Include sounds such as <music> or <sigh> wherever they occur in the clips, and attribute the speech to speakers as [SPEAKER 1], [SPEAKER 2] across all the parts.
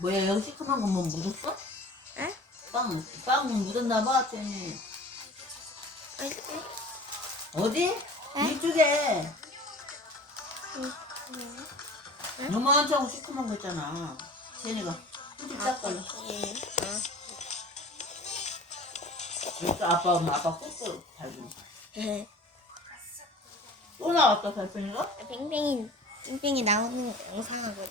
[SPEAKER 1] 뭐야
[SPEAKER 2] 여기
[SPEAKER 3] 시큼한 거뭐 묻었어?
[SPEAKER 4] 에?
[SPEAKER 3] 빵, 빵 묻었나 봐, 쟤니. 어디?
[SPEAKER 4] 에?
[SPEAKER 3] 이쪽에.
[SPEAKER 4] 응?
[SPEAKER 3] 요만하고 시큼한 거 있잖아. 쟤니가. 후지 딱 걸려.
[SPEAKER 4] 예. 어.
[SPEAKER 3] 여기 아빠, 엄마, 아빠 꾹꾹 달고.
[SPEAKER 4] 예.
[SPEAKER 3] 또 나왔다, 달팽이가?
[SPEAKER 4] 뺑뺑이 뺑뺑이 나오는 거 영상하고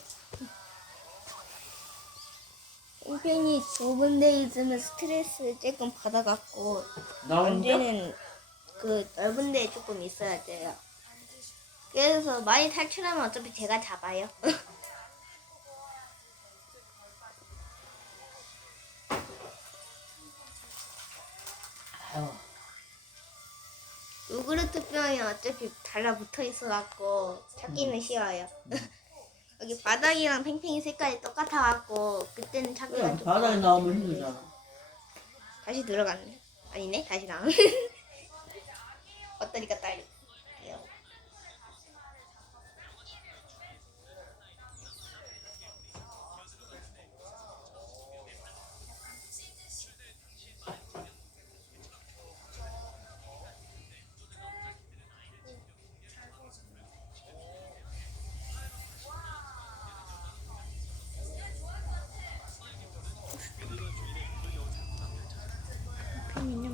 [SPEAKER 4] 뺑뺑이 좁은 데 있으면 스트레스 조금 받아갖고
[SPEAKER 3] 나오는 거?
[SPEAKER 4] 언제는 그 넓은 데 조금 있어야 돼요. 그래서 많이 탈출하면 어차피 제가 잡아요. <laughs> <laughs>
[SPEAKER 3] 아유,
[SPEAKER 4] 요구르트 병이 어차피 달라붙어 있어갖고 찾기는 쉬워요. 여기 바닥이랑 팽팽이 색깔이 똑같아갖고 그때는 찾기가
[SPEAKER 3] 그래,
[SPEAKER 4] 좀
[SPEAKER 3] 바닥에 나오면 힘들잖아.
[SPEAKER 4] 다시 들어갔네. 아니네, 다시 나와. 어떠니까 딸. 귀 팽이는